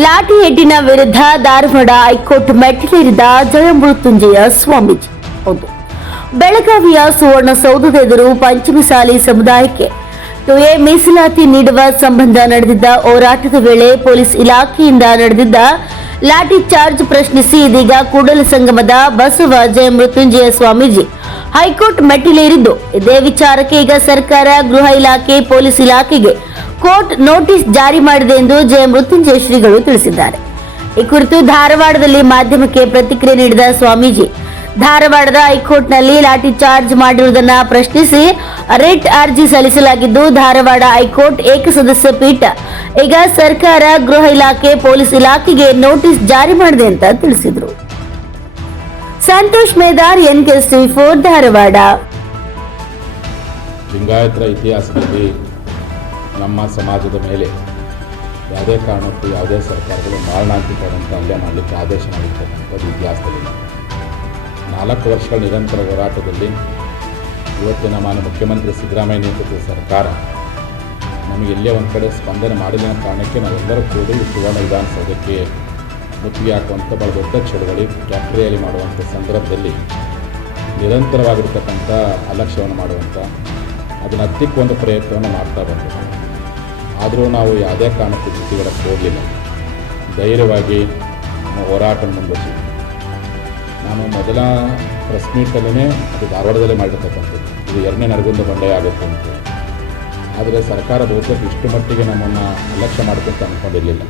ಲಾಠಿ ಹೆಡ್ಡಿನ ವಿರುದ್ಧ ಧಾರವಾಡ ಹೈಕೋರ್ಟ್ ಮೆಟ್ಟಿಲೇರಿದ ಜಯಮೃತ್ಯುಂಜಯ ಸ್ವಾಮೀಜಿ. ಹೌದು. ಬೆಳಗಾವಿಯ ಸುವರ್ಣಸೌಧದ ಎದುರು ಪಂಚಮಸಾಲಿ ಸಮುದಾಯಕ್ಕೆ ತೊಯೆ ಮೀಸಲಾತಿ ನೀಡುವ ಸಂಬಂಧ ನಡೆದಿದ್ದ ಹೋರಾಟದ ವೇಳೆ ಪೊಲೀಸ್ ಇಲಾಖೆಯಿಂದ ನಡೆದಿದ್ದ ಲಾಠಿ ಚಾರ್ಜ್ ಪ್ರಶ್ನಿಸಿ ಇದೀಗ ಕೂಡಲ ಸಂಗಮದ ಬಸವ ಜಯಮೃತ್ಯುಂಜಯ ಸ್ವಾಮೀಜಿ ಹೈಕೋರ್ಟ್ ಮೆಟ್ಟಿಲೇರಿದ್ದು. ಇದೇ ವಿಚಾರಕ್ಕೆ ಈಗ ಸರ್ಕಾರ ಗೃಹ ಇಲಾಖೆ, ಪೊಲೀಸ್ ಇಲಾಖೆಗೆ ಕೋರ್ಟ್ ನೋಟಿಸ್ ಜಾರಿ ಮಾಡಿದೆ ಎಂದು ಜಯ ಮೃತ್ಯುಂಜಯ ಶ್ರೀಗಳು ತಿಳಿಸಿದ್ದಾರೆ. ಈ ಕುರಿತು ಧಾರವಾಡದಲ್ಲಿ ಮಾಧ್ಯಮಕ್ಕೆ ಪ್ರತಿಕ್ರಿಯೆ ನೀಡಿದ ಸ್ವಾಮೀಜಿ, ಧಾರವಾಡದ ಹೈಕೋರ್ಟ್ನಲ್ಲಿ ಲಾಠಿ ಚಾರ್ಜ್ ಮಾಡಿರುವುದನ್ನು ಪ್ರಶ್ನಿಸಿ ರಿಟ್ ಅರ್ಜಿ ಸಲ್ಲಿಸಲಾಗಿದ್ದು, ಧಾರವಾಡ ಹೈಕೋರ್ಟ್ ಏಕಸದಸ್ಯ ಪೀಠ ಈಗ ಸರ್ಕಾರ ಗೃಹ ಇಲಾಖೆ, ಪೊಲೀಸ್ ಇಲಾಖೆಗೆ ನೋಟಿಸ್ ಜಾರಿ ಮಾಡಿದೆ ಅಂತ ತಿಳಿಸಿದರು. Santosh Medar, N K Dharwad. ಲಿಂಗಾಯತರ ಇತಿಹಾಸದಲ್ಲಿ ನಮ್ಮ ಸಮಾಜದ ಮೇಲೆ ಯಾವುದೇ ಕಾರಣಕ್ಕೂ ಯಾವುದೇ ಸರ್ಕಾರಗಳು ಮಾರಣಾಂತಿಕವಾದಂಥ ಹಲ್ಲೆ ಮಾಡಲಿಕ್ಕೆ ಆದೇಶ ಮಾಡಿರ್ತಕ್ಕಂಥದ್ದು ಇತಿಹಾಸದಲ್ಲಿ. ನಾಲ್ಕು ವರ್ಷಗಳ ನಿರಂತರ ಹೋರಾಟದಲ್ಲಿ ಇವತ್ತಿನ ಮಾನ್ಯ ಮುಖ್ಯಮಂತ್ರಿ ಸಿದ್ದರಾಮಯ್ಯ ನೇತೃತ್ವದ ಸರ್ಕಾರ ನಮಗೆ ಎಲ್ಲೇ ಒಂದು ಕಡೆ ಸ್ಪಂದನೆ ಮಾಡಿದ ಕಾರಣಕ್ಕೆ ನಾವೆಲ್ಲರೂ ಕೂಡಿ ಸುವರ್ಣ ವಿಧಾನಸೌಧಕ್ಕೆ ಮುತ್ತಿಗೆ ಹಾಕುವಂಥ ಬಹಳ ದೊಡ್ಡ ಚಳವಳಿ ಫ್ಯಾಕ್ಟರಿಯಲ್ಲಿ ರ್ಯಾಲಿ ಮಾಡುವಂಥ ಸಂದರ್ಭದಲ್ಲಿ ನಿರಂತರವಾಗಿರ್ತಕ್ಕಂಥ ಅಲಕ್ಷ್ಯವನ್ನು ಮಾಡುವಂಥ ಅದನ್ನು ಒಂದು ಪ್ರಯತ್ನವನ್ನು ಮಾಡ್ತಾ ಬಂದರು ಆದರೂ ನಾವು ಯಾವುದೇ ಕಾರಣಕ್ಕೂ ಜೊತೆಗಳಕ್ಕೆ ಹೋಗಲಿಲ್ಲ. ಧೈರ್ಯವಾಗಿ ನಮ್ಮ ಹೋರಾಟ ಮುಂದುವರಿಸಿ ನಾನು ಮೊದಲ ಪ್ರೆಸ್ ಮೀಟಲ್ಲೇ ಅದು ಧಾರವಾಡದಲ್ಲೇ ಮಾಡಿರ್ತಕ್ಕಂಥದ್ದು. ಇದು ಎರಡನೇ ನರಗುಂದ ಬಂಡೆ ಆಗುತ್ತೆ ಅಂತ. ಆದರೆ ಸರ್ಕಾರ ಬಹುತೇಕ ಇಷ್ಟು ಮಟ್ಟಿಗೆ ನಮ್ಮನ್ನು ಅಲಕ್ಷ್ಯ ಮಾಡ್ಕೊಂತ ಅಂದ್ಕೊಂಡಿರಲಿಲ್ಲ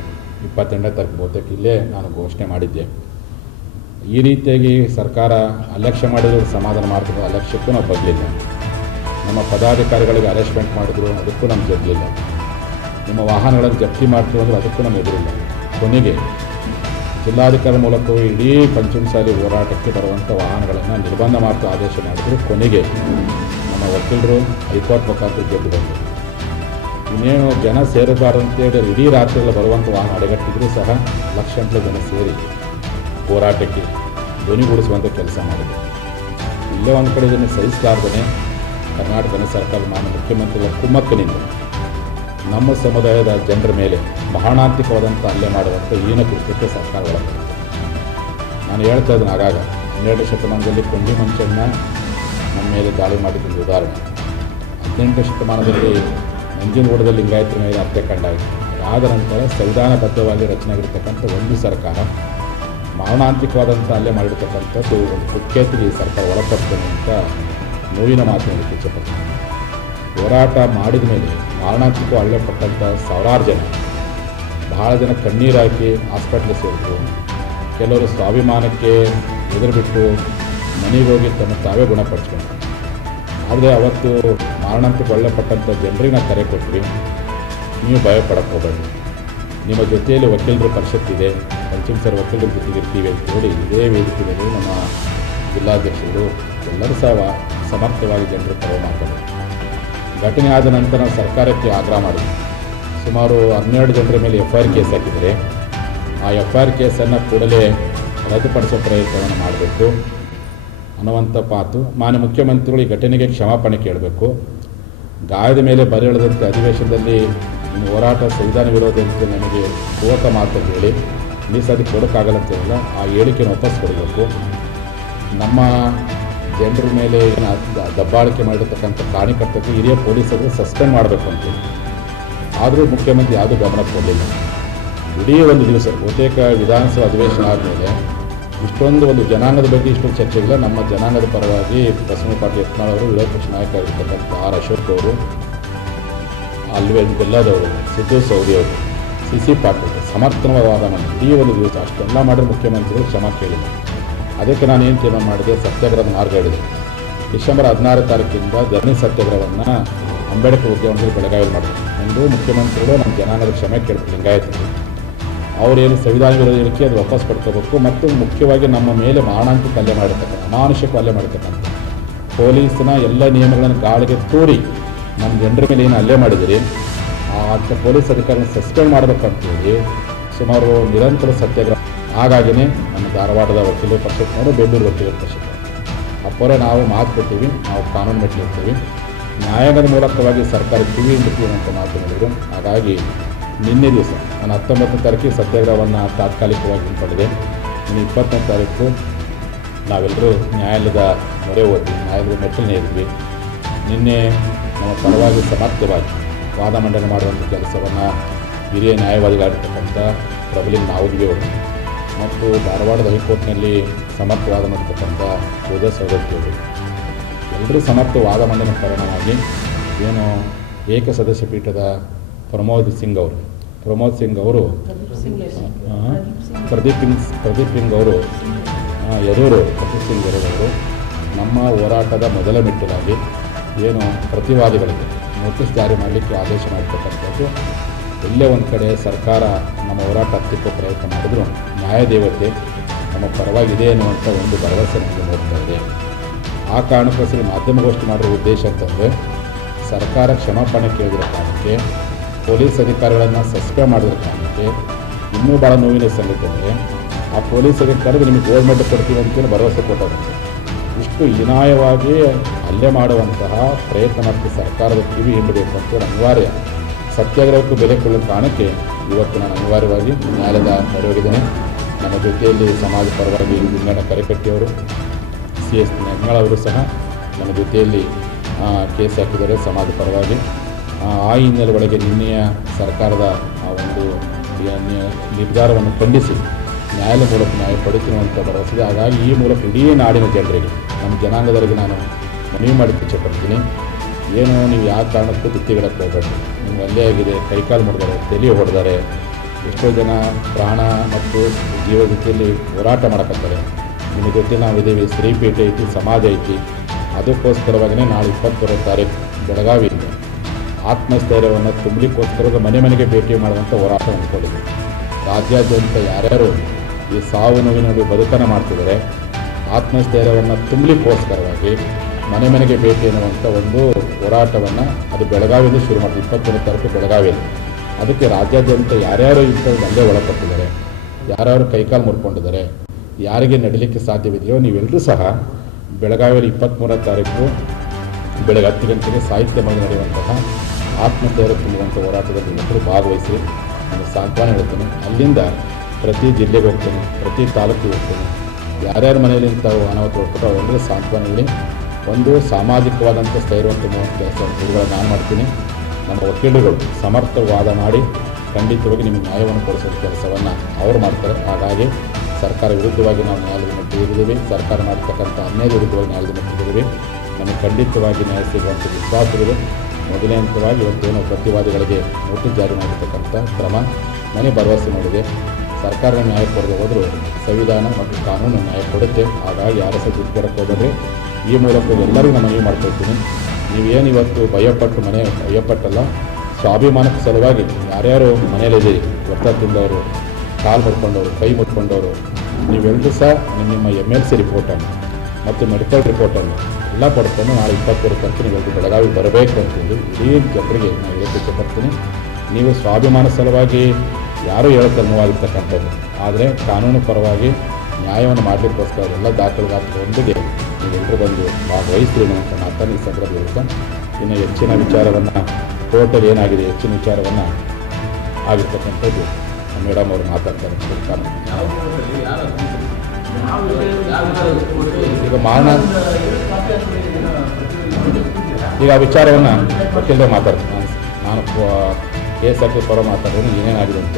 ಇಪ್ಪತ್ತೆಂಟನೇ ತಾರೀಕು ಬಹುತೇಕ ಇಲ್ಲೇ ನಾನು ಘೋಷಣೆ ಮಾಡಿದ್ದೆ. ಈ ರೀತಿಯಾಗಿ ಸರ್ಕಾರ ಅಲಕ್ಷ್ಯ ಮಾಡಿದ್ರೆ ಸಮಾಧಾನ ಮಾಡ್ತದೆ ಅಲಕ್ಷ್ಯಕ್ಕೂ ನಾವು ಬರಲಿಲ್ಲ. ನಮ್ಮ ಪದಾಧಿಕಾರಿಗಳಿಗೆ ಅರೆಸ್ಟ್ಮೆಂಟ್ ಮಾಡಿದ್ರು, ಅದಕ್ಕೂ ನಮ್ಗೆ ಗೆದ್ದಿಲ್ಲ ನಿಮ್ಮ ವಾಹನಗಳನ್ನು ಜಪ್ತಿ ಮಾಡ್ತೀವಿ ಅಂದರೆ ಅದಕ್ಕೂ ನಮ್ಮ ಎದುರಿಲ್ಲ. ಕೊನೆಗೆ ಜಿಲ್ಲಾಧಿಕಾರಿ ಮೂಲಕವೂ ಇಡೀ ಪಂಚಮಸಾಲಿ ಹೋರಾಟಕ್ಕೆ ಬರುವಂಥ ವಾಹನಗಳನ್ನು ನಿರ್ಬಂಧ ಮಾಡ್ತಾ ಆದೇಶ ಮಾಡಿದ್ರು. ಕೊನೆಗೆ ನಮ್ಮ ವಕೀಲರು ಹೈಕೋರ್ಟ್ ಮುಖಾಂತರ ಗೆದ್ದು ಬಂದರು. ಇನ್ನೇನು ಜನ ಸೇರಬಾರ್ದು ಅಂತೇಳಿ ಇಡೀ ರಾತ್ರಿಯಲ್ಲಿ ಬರುವಂಥ ವಾಹನ ಅಡೆಗಟ್ಟಿದ್ರು ಸಹ ಲಕ್ಷಾಂತರ ಜನ ಸೇರಿ ಹೋರಾಟಕ್ಕೆ ಧ್ವನಿಗೂಡಿಸುವಂಥ ಕೆಲಸ ಮಾಡಿದೆ ಇಲ್ಲೇ ಒಂದು ಕಡೆ ಇದನ್ನು ಸಹಿಸಲಾರ್ದೇ ಕರ್ನಾಟಕ ಸರ್ಕಾರ ಮಾನ್ಯ ಮುಖ್ಯಮಂತ್ರಿಗಳ ಕುಮ್ಮಕ್ಕನಿಂದ ನಮ್ಮ ಸಮುದಾಯದ ಜನರ ಮೇಲೆ ಮಹಾಣಾಂತಿಕವಾದಂಥ ಹಲ್ಲೆ ಮಾಡುವಂಥ ಈನ ಕೃತ್ಯಕ್ಕೆ ಸರ್ಕಾರ ಒಳಗೆ ನಾನು ಹೇಳ್ತಾ ಇದ್ದೀನಿ ಆಗಾಗ ಹನ್ನೆರಡು ಶತಮಾನದಲ್ಲಿ ಕೊಂಡಿ ಮಂಚನ್ನ ನಮ್ಮ ಮೇಲೆ ದಾಳಿ ಮಾಡಿದ್ದೊಂದು ಉದಾಹರಣೆ. ಹದಿನೆಂಟು ಶತಮಾನದಲ್ಲಿ ನಂಜನಗೂಡದ ಲಿಂಗಾಯತರ ಮೇಲೆ ಹತ್ಯಾಕಾಂಡ ಆದ ನಂತರ ಸಂವಿಧಾನಬದ್ಧವಾಗಿ ರಚನೆ ಆಗಿರ್ತಕ್ಕಂಥ ಒಂದು ಸರ್ಕಾರ ಮಾರಣಾಂತಿಕವಾದಂಥ ಹಲ್ಲೆ ಮಾಡಿರ್ತಕ್ಕಂಥದ್ದು ಒಂದು ಕುಖ್ಯಾತಿಗೆ ಈ ಸರ್ಕಾರ ಒಳಪಡ್ತೇನೆ ಅಂತ ನೋವಿನ ಮಾತು ಹೇಳಲಿಕ್ಕೆ ಇಚ್ಛೆಪಡ್ತೀನಿ ಹೋರಾಟ ಮಾಡಿದ ಮೇಲೆ ಮಾರಣಾಂತಿಕ ಹಲ್ಲೆ ಪಟ್ಟಂಥ ಸಾವಿರಾರು ಜನ, ಬಹಳ ಜನ ಕಣ್ಣೀರು ಹಾಕಿ ಹಾಸ್ಪಿಟ್ಲಿಗೆ ಸೇರಿದ್ರು. ಕೆಲವರು ಸ್ವಾಭಿಮಾನಕ್ಕೆ ಎದುರುಬಿಟ್ಟು ಮನೆಗೆ ಹೋಗಿ ತನ್ನ ತಾವೇ ಗುಣಪಡಿಸ್ಕೊಂಡ್ರು. ಆದರೆ ಅವತ್ತು ಮಾರಣಾಂತಿಕ ಒಳ್ಳೆ ಪಟ್ಟಂಥ ಜನರಿಗೆ ನಾವು ಕರೆ ಕೊಟ್ಟಿರಿ ನೀವು ಭಯ ಪಡಕ್ಕೆ ನಿಮ್ಮ ಜೊತೆಯಲ್ಲಿ ವಕೀಲರ ಪರಿಷತ್ತಿದೆ ಪಂಚಮ ಸರ್ ವಕೀಲರ ಜೊತೆಗೆ ಇರ್ತೀವಿ ಅಂತ ಹೇಳಿ ಇದೇ ವೇದಿಕೆ ಮೇಲೆ ನಮ್ಮ ಜಿಲ್ಲಾಧ್ಯಕ್ಷರು ಎಲ್ಲರೂ ಸಹ ಸಮರ್ಥವಾಗಿ ಜನರು ಕರೆ ಮಾಡಿದರು. ಘಟನೆ ಆದ ನಂತರ ಸರ್ಕಾರಕ್ಕೆ ಆಗ್ರಹ ಮಾಡಿದ್ವಿ ಸುಮಾರು ಹನ್ನೆರಡು ಜನರ ಮೇಲೆ ಎಫ್ ಐ ಆರ್ ಕೇಸ್ ಹಾಕಿದರೆ ಆ ಎಫ್ ಐ ಆರ್ ಕೇಸನ್ನು ಕೂಡಲೇ ರದ್ದುಪಡಿಸೋ ಪ್ರಯತ್ನವನ್ನು ಮಾಡಬೇಕು. ಅನ್ನುವಂಥ ಮಾತು ಮಾನ್ಯ ಮುಖ್ಯಮಂತ್ರಿಗಳು ಈ ಘಟನೆಗೆ ಕ್ಷಮಾಪಣೆ ಕೇಳಬೇಕು. ಗಾಯದ ಮೇಲೆ ಬರೆಯಳದಂತೆ ಅಧಿವೇಶನದಲ್ಲಿ ನಿಮ್ಮ ಹೋರಾಟ ಸಂವಿಧಾನ ವಿರೋಧ ಅಂತ ನಮಗೆ ಪೂರಕ ಮಾತು ಹೇಳಿ ಮೀಸಲಾತಿ ಕೊಡೋಕ್ಕಾಗಲ್ಲ ಅಂತ ಹೇಳಿಲ್ಲ. ಆ ಹೇಳಿಕೆಯನ್ನು ವಾಪಸ್ ಕೊಡಬೇಕು. ನಮ್ಮ ಜನರ ಮೇಲೆ ದಬ್ಬಾಳಿಕೆ ಮಾಡಿರ್ತಕ್ಕಂಥ ಕಾರ್ಯಕರ್ತಕ್ಕೆ ಹಿರಿಯ ಪೊಲೀಸರು ಸಸ್ಪೆಂಡ್ ಮಾಡಬೇಕು ಅಂತ ಆದರೂ ಮುಖ್ಯಮಂತ್ರಿ ಯಾವುದೂ ಗಮನ ಕೊಡಲಿಲ್ಲ. ಇಡೀ ಒಂದು ದಿವಸ, ಬಹುತೇಕ ವಿಧಾನಸಭಾ ಅಧಿವೇಶನ ಆದಮೇಲೆ ಇಷ್ಟೊಂದು ಒಂದು ಜನಾಂಗದ ಬಗ್ಗೆ ಇಷ್ಟೊಂದು ಇಲ್ಲ ನಮ್ಮ ಜನಾಂಗದ ಪರವಾಗಿ ಬಸವ ಪಾಟೀಲ್ ಯತ್ನಾಳವರು ವಿರೋಧ ಪಕ್ಷ ನಾಯಕ ಆಗಿರ್ತಕ್ಕಂಥ ಆರ್ ಅಶೋಕ್ ಅವರು, ಅಲ್ವೇ ಬೆಲ್ಲದವರು ಸಿದ್ದು ಸೌದಿ ಅವರು, ಸಿ ಸಿ ಪಾಟೀಲ್, ಸಮರ್ಥನವಾದ ಇಡೀ ಒಂದು ದಿವಸ ಅಷ್ಟೆಲ್ಲ ಮಾಡಿದ ಮುಖ್ಯಮಂತ್ರಿಗಳು ಕ್ಷಮ ಕೇಳಿದರು ಅದಕ್ಕೆ ನಾನು ಏನು ತೀರ್ಮಾನ ಮಾಡಿದೆ? ಸತ್ಯಾಗ್ರಹದ ಮಾರ್ಗ ಹೇಳಿದೆ. ಡಿಸೆಂಬರ್ ಹದಿನಾರು ತಾರೀಕಿಂದ ಧರಣಿ ಸತ್ಯಾಗ್ರಹವನ್ನು ಅಂಬೇಡ್ಕರ್ ಉದ್ಯಮದಲ್ಲಿ ಬೆಳಗಾವಿ ಮಾಡಿದೆ ಎಂದು ಮುಖ್ಯಮಂತ್ರಿಗಳು ನಮ್ಮ ಜನಾಂಗದ ಕ್ಷಮೆ ಕೇಳಿ ಲಿಂಗಾಯತರು ಅವರೇನು ಸಂವಿಧಾನ ವಿರೋಧ ಹೇಳಿಕೆ ಅದು ವಾಪಸ್ ಪಡ್ಕೋಬೇಕು ಮತ್ತು ಮುಖ್ಯವಾಗಿ ನಮ್ಮ ಮೇಲೆ ಮಾರಣಾಂತಿಕ ಹಲ್ಲೆ ಮಾಡಿರ್ತಕ್ಕಂಥ, ಅಮಾನುಷಿಕ ಹಲ್ಲೆ ಮಾಡಿರ್ತಕ್ಕಂಥ ಪೊಲೀಸಿನ ಎಲ್ಲ ನಿಯಮಗಳನ್ನು ಗಾಳಿಗೆ ತೋರಿ ನಮ್ಮ ಜನರ ಮೇಲೆ ಏನು ಹಲ್ಲೆ ಮಾಡಿದಿರಿ ಆ ಪೊಲೀಸ್ ಅಧಿಕಾರಿನ ಸಸ್ಪೆಂಡ್ ಮಾಡಬೇಕಂತೇಳಿ ಸುಮಾರು ನಿರಂತರ ಸತ್ಯಾಗ್ರಹ ಹಾಗಾಗಿನೇ ನಮ್ಮ ಧಾರವಾಡದ ವಕೀಲರ ಪಕ್ಷಕ್ಕೆ ಬೆಂಗಳೂರು ವಕೀಲರ ಪಕ್ಷಕ್ಕೆ. ಅಪ್ಪರೇ ನಾವು ಮಾತು ಕೊಟ್ಟಿವಿ, ನಾವು ಕಾನೂನು ಮೆಟ್ಟಿರ್ತೀವಿ ನ್ಯಾಯಾಂಗದ ಮೂಲಕವಾಗಿ ಸರ್ಕಾರ ಕಿವಿ ಅಂತ ಮಾತು ಹೇಳಿದರು. ಹಾಗಾಗಿ ನಿನ್ನೆ ದಿವಸ ನಾನು ಹತ್ತೊಂಬತ್ತನೇ ತಾರೀಕಿಗೆ ಸತ್ಯಾಗ್ರಹವನ್ನು ತಾತ್ಕಾಲಿಕವಾಗಿ ಹಿಂಪಡೆದೆ. ಇನ್ನು ಇಪ್ಪತ್ತನೇ ತಾರೀಕು ನಾವೆಲ್ಲರೂ ನ್ಯಾಯಾಲಯದ ಮೊರೆ ಹೋದ್ವಿ, ನ್ಯಾಯಾಲಯದ ಮೆಟ್ಟಲನೇ ಇದ್ವಿ. ನಿನ್ನೆ ನಮ್ಮ ಪರವಾಗಿ ಸಮರ್ಥವಾಗಿ ವಾದ ಮಂಡನೆ ಮಾಡುವಂಥ ಕೆಲಸವನ್ನು ಹಿರಿಯ ನ್ಯಾಯವಾದಿಗಳಾಗಿರ್ತಕ್ಕಂಥ ನಾವು ಅವರು ಮತ್ತು ಧಾರವಾಡದ ಹೈಕೋರ್ಟ್ನಲ್ಲಿ ಸಮರ್ಥವಾದ ಮಾಡಿರ್ತಕ್ಕಂಥ ಪೂಜಾ ಸೌದತ್ತಿ ಅವರು. ಎಲ್ಲರೂ ಸಮರ್ಥ ವಾದ ಮಂಡನೆ ಕಾರಣವಾಗಿ ಏನು ಏಕ ಸದಸ್ಯ ಪೀಠದ ಪ್ರಮೋದ್ ಸಿಂಗ್ ಅವರು ಪ್ರಮೋದ್ ಸಿಂಗ್ ಅವರು ಪ್ರದೀಪ್ ಸಿಂಗ್ ಪ್ರದೀಪ್ ಸಿಂಗ್ ಅವರು. ಯದೂರು ಪ್ರದೀಪ್ ಸಿಂಗ್ ಯರೂರವರು ನಮ್ಮ ಹೋರಾಟದ ಮೊದಲ ಮೆಟ್ಟಿಲಾಗಿ ಏನು ಪ್ರತಿವಾದಿಗಳಿಗೆ ನೋಟಿಸ್ ಜಾರಿ ಮಾಡಲಿಕ್ಕೆ ಆದೇಶ ಮಾಡಿರ್ತಕ್ಕಂಥದ್ದು ಎಲ್ಲೇ ಒಂದು ಕಡೆ ಸರ್ಕಾರ ನಮ್ಮ ಹೋರಾಟ ಹತ್ತಿಕ್ಕೋ ಪ್ರಯತ್ನ ಮಾಡಿದ್ರು, ನ್ಯಾಯದೇವತೆ ನಮ್ಮ ಪರವಾಗಿದೆ ಅನ್ನುವಂಥ ಒಂದು ಭರವಸೆ ನಮಗೆ ಹೋಗ್ತಾ ಇದೆ. ಆ ಕಾರಣಕ್ಕೋಸ್ಕರ ಮಾಧ್ಯಮಗೋಷ್ಠಿ ಮಾಡಿರೋ ಉದ್ದೇಶ ಅಂತಂದರೆ, ಸರ್ಕಾರ ಕ್ಷಮಾಪಣೆ ಕೇಳಿರೋ ಕಾರಣಕ್ಕೆ, ಪೊಲೀಸ್ ಅಧಿಕಾರಿಗಳನ್ನು ಸಸ್ಪೆಂಡ್ ಮಾಡಿರೋ ಕಾರಣಕ್ಕೆ, ಇನ್ನೂ ಭಾಳ ನೋವಿನ ಸಂಗತಿಯಂದರೆ, ಆ ಪೊಲೀಸ್ ಅಧಿಕಾರಿಗಳು ನಿಮಗೆ ಗೋಲ್ಮೆಂಟ್ ಕೊಡ್ತೀವಿ ಅಂತೇಳಿ ಭರವಸೆ ಕೊಟ್ಟದಂತೆ ಇಷ್ಟು ಹೀನಾಯವಾಗಿ ಹಲ್ಲೆ ಮಾಡುವಂತಹ ಪ್ರಯತ್ನ ಮತ್ತು ಸರ್ಕಾರದ ಕಿವಿ ಹಿಂಡಬೇಕು ಅಂತೇಳಿ ಅನಿವಾರ್ಯ. ಸತ್ಯಾಗ್ರಹಕ್ಕೂ ಬೆಲೆ ಕೊಡುವ ಕಾರಣಕ್ಕೆ ಇವತ್ತು ನಾನು ಅನಿವಾರ್ಯವಾಗಿ ನ್ಯಾಯಾಲಯದ ಹೊರಗಿದ್ದೇನೆ ನಮ್ಮ ಜೊತೆಯಲ್ಲಿ ಸಮಾಜ ಪರವಾಗಿ ಲಿಂಗಣ್ಣ ಕರೆಕಟ್ಟಿಯವರು ಸಿ ಎಸ್ ಅವರು ಸಹ ನಮ್ಮ ಜೊತೆಯಲ್ಲಿ ಕೇಸ್ ಹಾಕಿದ್ದಾರೆ ಸಮಾಜ ಪರವಾಗಿ. ಆ, ಹಿನ್ನೆಲೆ ಒಳಗೆ ನಿನ್ನೆಯ ಸರ್ಕಾರದ ಆ ಒಂದು ನಿರ್ಧಾರವನ್ನು ಖಂಡಿಸಿ ನ್ಯಾಯಾಲಯ ಮೂಲಕ ನ್ಯಾಯ ಪಡೆಯುತ್ತಿರುವಂಥ ಭರವಸೆ ಹಾಗಾಗಿ ಈ ಮೂಲಕ ಇಡೀ ನಾಡಿನ ಜನರಿಗೆ ನಮ್ಮ ಜನಾಂಗದವರಿಗೆ ನಾನು ಮನವಿ ಮಾಡಿ ಇಚ್ಛೆಪಡ್ತೀನಿ ಏನು ನೀವು ಯಾವ ಕಾರಣಕ್ಕೂ ತಿತ್ತಿಗಳಕ್ಕೆ ಹೋಗಬೇಕು ನಿಮ್ಗೆ ಅಲ್ಲೇ ಆಗಿದೆ ಕೈಕಾಲು ಮಾಡಿದ್ದಾರೆ ತಲೆ ಹೊಡೆದಾರೆ. ಎಷ್ಟೋ ಜನ ಪ್ರಾಣ ಮತ್ತು ಜೀವ ಜೊತೆಯಲ್ಲಿ ಹೋರಾಟ ಮಾಡಕತ್ತಾರೆ. ನಿಮ್ಮ ಜೊತೆ ನಾವಿದ್ದೀವಿ ಶ್ರೀಪೇಟೆ ಐತಿ, ಸಮಾಜ ಐತಿ. ಅದಕ್ಕೋಸ್ಕರವಾಗಿಯೇ ನಾಳೆ ಇಪ್ಪತ್ತೊಂದನೇ ತಾರೀಕು ಬೆಳಗಾವಿಯಿಂದ ಆತ್ಮಸ್ಥೈರ್ಯವನ್ನು ತುಂಬಲಿಕ್ಕೋಸ್ಕರ ಮನೆ ಮನೆಗೆ ಭೇಟಿ ಮಾಡುವಂಥ ಹೋರಾಟ ಅಂದ್ಕೊಂಡಿದೆ ರಾಜ್ಯಾದ್ಯಂತ ಯಾರ್ಯಾರು ಈ ಸಾವು ನೋವಿನಲ್ಲಿ ಬದುಕನ್ನು ಮಾಡ್ತಿದ್ದಾರೆ, ಆತ್ಮಸ್ಥೈರ್ಯವನ್ನು ತುಂಬಲಿಕ್ಕೋಸ್ಕರವಾಗಿ ಮನೆ ಮನೆಗೆ ಭೇಟಿ ಎನ್ನುವಂಥ ಒಂದು ಹೋರಾಟವನ್ನು ಅದು ಬೆಳಗಾವಿಯಲ್ಲಿ ಶುರು ಮಾಡಿದೆ ಇಪ್ಪತ್ತೊಂದನೇ ತಾರೀಕು ಬೆಳಗಾವಿಯಲ್ಲಿ. ಅದಕ್ಕೆ ರಾಜ್ಯಾದ್ಯಂತ ಯಾರ್ಯಾರು ಇಂಥ ಅಲ್ಲೇ ಒಳಪಟ್ಟಿದ್ದಾರೆ, ಯಾರ್ಯಾರು ಕೈಕಾಲು ಮುರ್ಕೊಂಡಿದ್ದಾರೆ, ಯಾರಿಗೆ ನಡೀಲಿಕ್ಕೆ ಸಾಧ್ಯವಿದೆಯೋ ನೀವೆಲ್ಲರೂ ಸಹ ಬೆಳಗಾವಿಯಲ್ಲಿ ಇಪ್ಪತ್ತ್ಮೂರನೇ ತಾರೀಕು ಬೆಳಗ್ಗೆ ಹತ್ತು ಗಂಟೆಗೆ ಸಾಹಿತ್ಯ ಮನೆ ನಡೆಯುವಂತಹ ಆತ್ಮಸ್ಥೈರ್ಯ ತುಂಬುವಂಥ ಹೋರಾಟದಲ್ಲಿ ಎಲ್ಲರೂ ಭಾಗವಹಿಸಿ ನಾನು ಸಾಂತ್ವನ ಹೇಳ್ತೇನೆ. ಅಲ್ಲಿಂದ ಪ್ರತಿ ಜಿಲ್ಲೆಗೆ ಹೋಗ್ತೇನೆ, ಪ್ರತಿ ತಾಲೂಕಿಗೆ ಹೋಗ್ತೇನೆ. ಯಾರ್ಯಾರ ಮನೆಯಲ್ಲಿ ಇಂಥ ಅನಾಹುತ ಹೋಗ್ತಾರೋ ಅವರೆಲ್ಲರೂ ಸಾಂತ್ವನ ಹೇಳಿ ಒಂದು ಸಾಮಾಜಿಕವಾದಂಥ ಸ್ಥೈರ್ಯವನ್ನು ತುಂಬುವಂಥ ಕೆಲಸ ಇವುಗಳನ್ನು ನಾನು ಮಾಡ್ತೀನಿ. ನಮ್ಮ ವಕೀಲರುಗಳು ಸಮರ್ಥ ವಾದ ಮಾಡಿ ಖಂಡಿತವಾಗಿ ನಿಮಗೆ ನ್ಯಾಯವನ್ನು ಕೊಡಿಸೋ ಕೆಲಸವನ್ನು ಅವರು ಮಾಡ್ತಾರೆ. ಹಾಗಾಗಿ ಸರ್ಕಾರ ವಿರುದ್ಧವಾಗಿ ನಾವು ನ್ಯಾಯಾಲಯದ ಮೆಟ್ಟಿಲಿದ್ದೀವಿ ಸರ್ಕಾರ ಮಾಡ್ತಕ್ಕಂಥ ಅನ್ಯಾಯದ ವಿರುದ್ಧವಾಗಿ ನ್ಯಾಯಾಲಯದ ಮೆಟ್ಟಿಲಿದ್ದೀವಿ ನಮಗೆ ಖಂಡಿತವಾಗಿ ನ್ಯಾಯ ಸಿಗುವಂಥ ವಿಶ್ವಾಸವಿದೆ. ಮೊದಲನೇ ಹಂತವಾಗಿ ಏನೋ ಪ್ರತಿವಾದಿಗಳಿಗೆ ನೋಟಿಸ್ ಜಾರಿ ಮಾಡಿರ್ತಕ್ಕಂಥ ಕ್ರಮ. ಮನೆ ಭರವಸೆ ಮಾಡಿದೆ. ಸರ್ಕಾರ ನ್ಯಾಯ ಕೊಡದೆ ಹೋದರೂ ಸಂವಿಧಾನ ಮತ್ತು ಕಾನೂನು ನ್ಯಾಯ ಕೊಡುತ್ತೆ. ಹಾಗಾಗಿ ಯಾರ ಸಹ ದುಡ್ಡು ಹೋಗಬೇಡ್ರಿ. ಈ ಮೂಲಕ ಎಲ್ಲರಿಗೂ ನಾನು ಮನವಿ ಮಾಡ್ಕೊಳ್ತೀನಿ ನೀವೇನು ಇವತ್ತು ಭಯಪಟ್ಟು ಮನೆ, ಭಯಪಟ್ಟಲ್ಲ ಸ್ವಾಭಿಮಾನಕ್ಕೆ ಸಲುವಾಗಿ ಯಾರ್ಯಾರು ಮನೆಯಲ್ಲಿದ್ದೀರಿ ರಕ್ತ ತಿಂದವರು, ಕಾಲು ಮುಟ್ಕೊಂಡವರು ಕೈ ಮುಟ್ಕೊಂಡವರು ನೀವೆಲ್ಲರೂ ಸಹ ನಿಮ್ಮ ನಿಮ್ಮ ಎಂ ಎಲ್ ಸಿ ರಿಪೋರ್ಟನ್ನು ಮತ್ತು ಮೆಡಿಕಲ್ ರಿಪೋರ್ಟನ್ನು ಎಲ್ಲ ಪಡ್ಕೊಂಡು ನಾಳೆ ಇಪ್ಪತ್ತ್ಮೂರು ತಾರೀಕು ನೀವೆಲ್ಲರೂ ಬೆಳಗಾವಿ ಬರಬೇಕು ಅಂತಂದು ಇಡೀ ಜನರಿಗೆ ನಾನು ಹೇಳಕ್ಕೆ ಇಷ್ಟಪಡ್ತೀನಿ ನೀವು ಸ್ವಾಭಿಮಾನ ಸಲುವಾಗಿ ಯಾರೂ ಹೇಳಕ್ಕೆ ನೋವಾಗಿರ್ತಕ್ಕಂಥದ್ದು ಆದರೆ ಕಾನೂನು ಪರವಾಗಿ ನ್ಯಾಯವನ್ನು ಮಾಡಲಿಕ್ಕೋಸ್ಕರ ಎಲ್ಲ ದಾಖಲೆಗಾರರೊಂದಿಗೆ ನೀವೆಲ್ಲರೂ ಬಂದು ಭಾಗವಹಿಸ್ತೀರಿ ಅಂತ ಮಾತನ್ನು ಸಂದರ್ಭ ಹೇಳ್ತಾ ಇನ್ನು ಹೆಚ್ಚಿನ ವಿಚಾರವನ್ನು, ಕೋರ್ಟಲ್ಲಿ ಏನಾಗಿದೆ ಹೆಚ್ಚಿನ ವಿಚಾರವನ್ನು ಆಗಿರ್ತಕ್ಕಂಥದ್ದು ಮೇಡಮ್ ಅವರು ಮಾತಾಡ್ತಾರೆ. ಈಗ ಮಾರಣ ಈಗ ಆ ವಿಚಾರವನ್ನು ವಕೀಲರೇ ಮಾತಾಡ್ತೀನಿ ನಾನು ಕೆ ಎಸ್ ಆರ್ ಹಾಕಿ ಪರ ಮಾತಾಡೋದು ಏನೇನಾಗಿದೆ ಅಂತ